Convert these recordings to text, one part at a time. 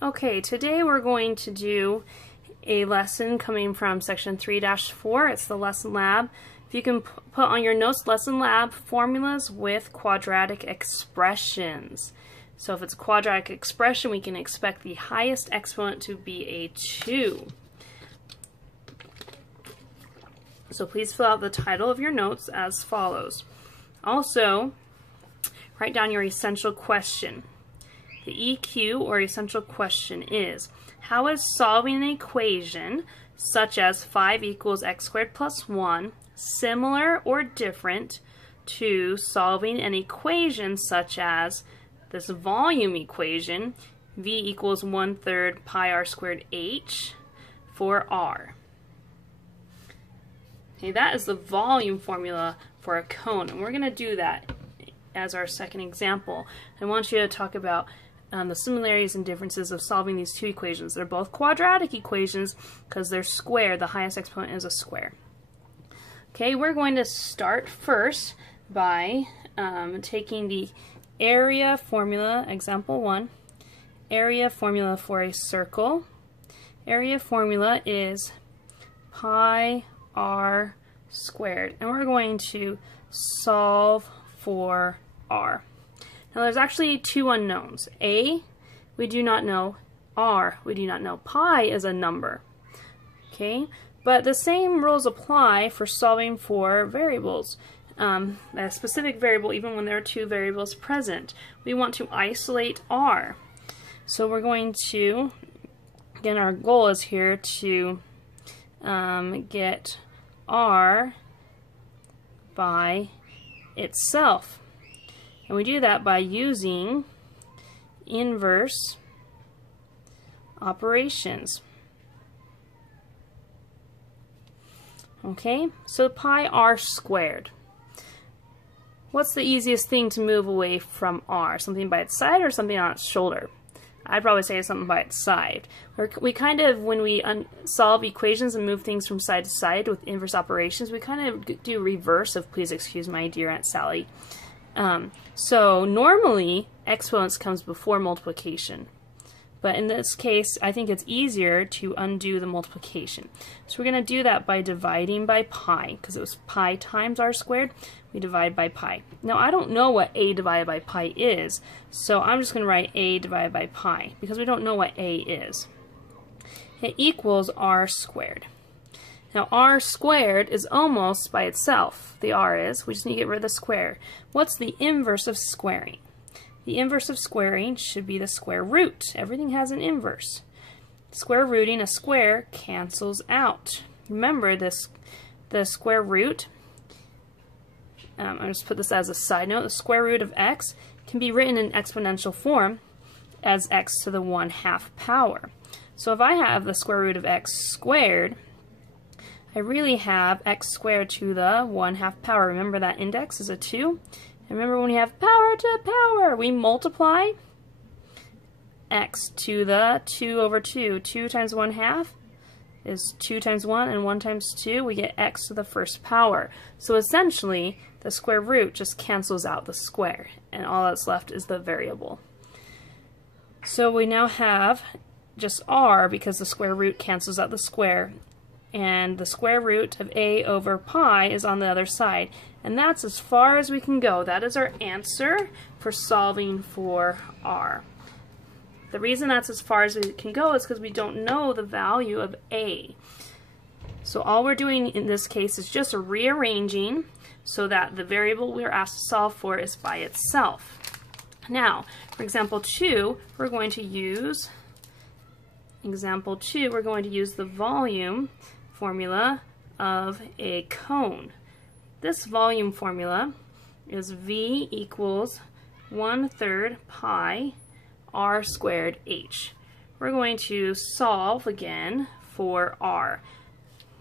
Okay, today we're going to do a lesson coming from section 3-4. It's the lesson lab. If you can put on your notes, lesson lab formulas with quadratic expressions. So if it's a quadratic expression, we can expect the highest exponent to be a 2. So please fill out the title of your notes as follows. Also, write down your essential question. The EQ, or essential question, is: how is solving an equation such as 5 equals x squared plus 1 similar or different to solving an equation such as this volume equation, v equals 1/3 pi r squared h for r? Okay, that is the volume formula for a cone, and we're going to do that as our second example. I want you to talk about the similarities and differences of solving these two equations. They're both quadratic equations because they're square. The highest exponent is a square. Okay, we're going to start first by taking the area formula, example 1, area formula for a circle. Area formula is pi r squared, and we're going to solve for r. Now there's actually two unknowns. A, we do not know. R, we do not know. Pi is a number. Okay, but the same rules apply for solving for variables. A specific variable, even when there are two variables present. We want to isolate r. So we're going to, again, our goal is here to get r by itself. And we do that by using inverse operations. Okay, so pi r squared. What's the easiest thing to move away from r? Something by its side or something on its shoulder? I'd probably say something by its side. We kind of, when we solve equations and move things from side to side with inverse operations, we kind of do reverse of, please excuse my dear Aunt Sally. So normally exponents comes before multiplication, but in this case I think it's easier to undo the multiplication. So we're going to do that by dividing by pi, because it was pi times r squared. We divide by pi. Now I don't know what a divided by pi is, so I'm just going to write a divided by pi because we don't know what a is. It equals r squared. Now r squared is almost by itself. The r is. We just need to get rid of the square. What's the inverse of squaring? The inverse of squaring should be the square root. Everything has an inverse. Square rooting a square cancels out. Remember this, the square root, I'll just put this as a side note, the square root of x can be written in exponential form as x to the 1/2 power. So if I have the square root of x squared, I really have x squared to the 1/2 power. Remember that index is a 2? And remember, when we have power to power, we multiply x to the 2 over 2. 2 times 1/2 is 2 times 1, and 1 times 2, we get x to the first power. So essentially, the square root just cancels out the square, and all that's left is the variable. So we now have just r, because the square root cancels out the square, and the square root of a over pi is on the other side. And that's as far as we can go. That is our answer for solving for r. The reason that's as far as we can go is because we don't know the value of a. So all we're doing in this case is just rearranging so that the variable we're asked to solve for is by itself. Now, for example 2, we're going to use the volume formula of a cone. This volume formula is v equals 1/3 pi r squared h. We're going to solve again for r.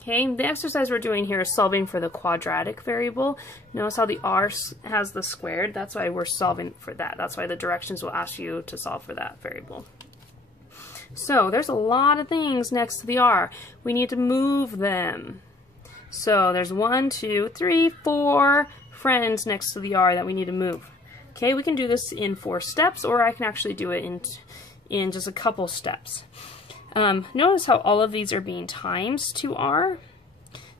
Okay, the exercise we're doing here is solving for the quadratic variable. Notice how the r has the squared. That's why we're solving for that. That's why the directions will ask you to solve for that variable. So there's a lot of things next to the r. We need to move them. So there's 1, 2, 3, 4 friends next to the r that we need to move. Okay, we can do this in 4 steps, or I can actually do it in just a couple steps. Notice how all of these are being times 2r.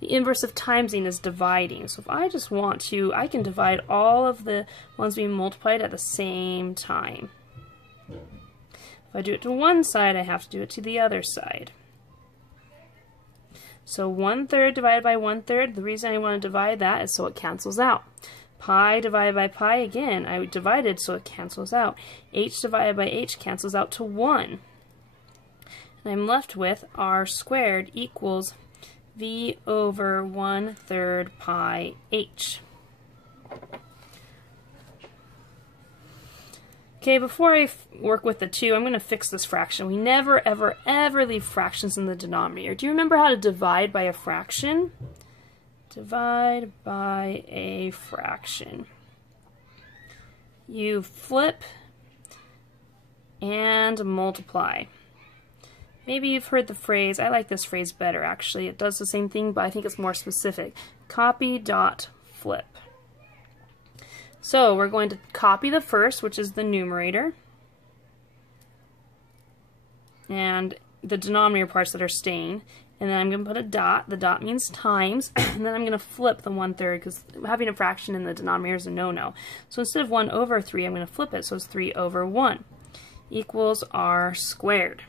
The inverse of timesing is dividing. So if I just want to, I can divide all of the ones being multiplied at the same time. If I do it to one side, I have to do it to the other side. So 1/3 divided by 1/3, the reason I want to divide that is so it cancels out. Pi divided by pi, again, I divided so it cancels out. H divided by h cancels out to 1. And I'm left with r squared equals v over 1/3 pi h. Okay, before I work with the 2, I'm going to fix this fraction. We never, ever, ever leave fractions in the denominator. Do you remember how to divide by a fraction? Divide by a fraction. You flip and multiply. Maybe you've heard the phrase, I like this phrase better actually. It does the same thing, but I think it's more specific. Copy dot flip. So we're going to copy the first, which is the numerator, and the denominator parts that are staying, and then I'm going to put a dot. The dot means times, and then I'm going to flip the 1/3 because having a fraction in the denominator is a no-no. So instead of 1 over 3, I'm going to flip it, so it's 3 over 1 equals r squared.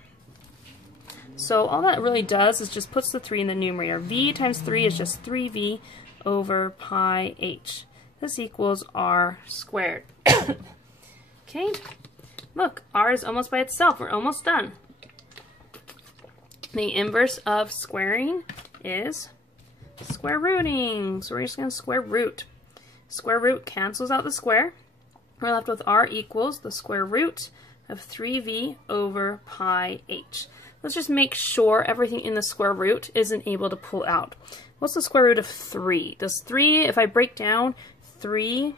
So all that really does is just puts the 3 in the numerator. V times 3 is just 3v over pi h. This equals r squared. Okay, look, r is almost by itself. We're almost done. The inverse of squaring is square rooting. So we're just going to square root. Square root cancels out the square. We're left with r equals the square root of 3v over pi h. Let's just make sure everything in the square root isn't able to pull out. What's the square root of 3? Does 3, if I break down 3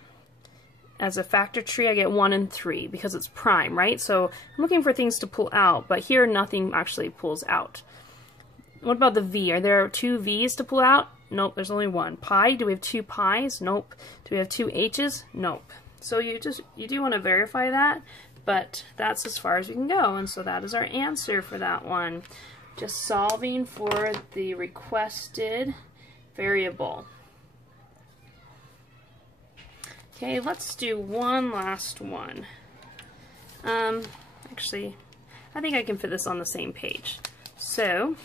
as a factor tree, I get 1 and 3 because it's prime, right? So I'm looking for things to pull out, but here nothing actually pulls out. What about the v? Are there 2 v's to pull out? Nope, there's only 1. Pi, do we have 2 pi's? Nope. Do we have 2 h's? Nope. So you do want to verify that, but that's as far as we can go, and so that is our answer for that one. Just solving for the requested variable. Okay, let's do one last one. Actually, I think I can fit this on the same page. So,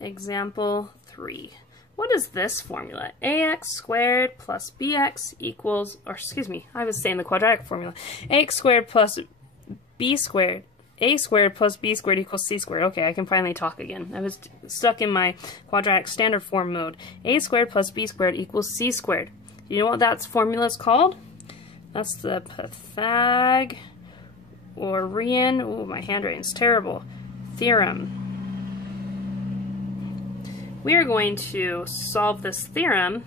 example 3. What is this formula? ax squared plus bx equals, or excuse me, I was saying the quadratic formula. Ax squared plus b squared, a squared plus b squared equals c squared. Okay, I can finally talk again. I was stuck in my quadratic standard form mode. A squared plus b squared equals c squared. You know what that formula is called? That's the Pythagorean, oh, my handwriting's terrible, theorem. We are going to solve this theorem,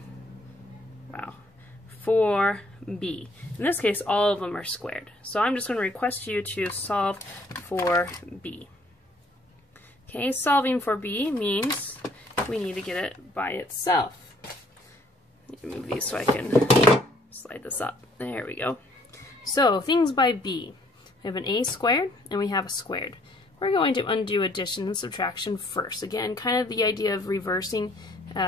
for b. In this case, all of them are squared. So I'm just going to request you to solve for b. Okay, solving for b means we need to get it by itself. Let me move these so I can slide this up. There we go. So, things by b. We have an a squared and we have a squared. We're going to undo addition and subtraction first. Again, kind of the idea of reversing.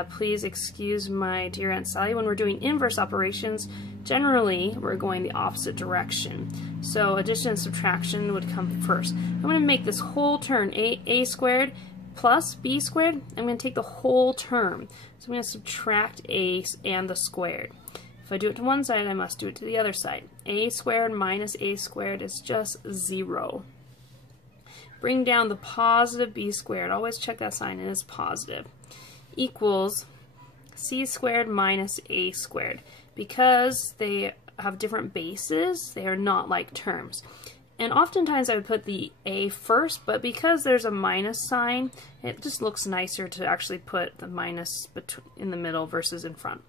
Please excuse my dear Aunt Sally. When we're doing inverse operations, generally we're going the opposite direction. So addition and subtraction would come first. I'm going to make this whole term, a squared plus b squared. I'm going to take the whole term. So I'm going to subtract a and the squared. If I do it to one side, I must do it to the other side. A squared minus a squared is just 0. Bring down the positive b squared. Always check that sign, it is positive. Equals c squared minus a squared. Because they have different bases, they are not like terms. And oftentimes I would put the a first, but because there's a minus sign, it just looks nicer to actually put the minus in the middle versus in front.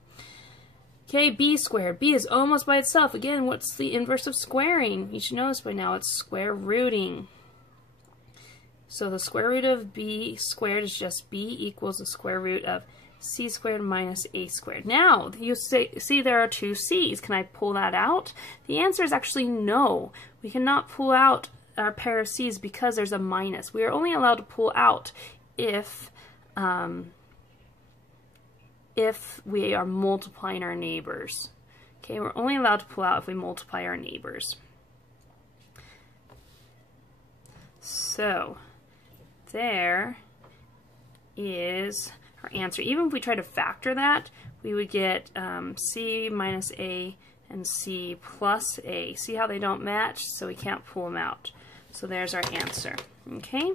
Okay, b squared. B is almost by itself. Again, what's the inverse of squaring? You should know this by now. It's square rooting. So the square root of b squared is just b equals the square root of c squared minus a squared. Now, you see there are two c's. Can I pull that out? The answer is actually no. We cannot pull out our pair of c's because there's a minus. We are only allowed to pull out if we are multiplying our neighbors. Okay, we're only allowed to pull out if we multiply our neighbors. So, there is our answer. Even if we try to factor that, we would get c minus a and c plus a. See how they don't match? So we can't pull them out. So there's our answer. Okay?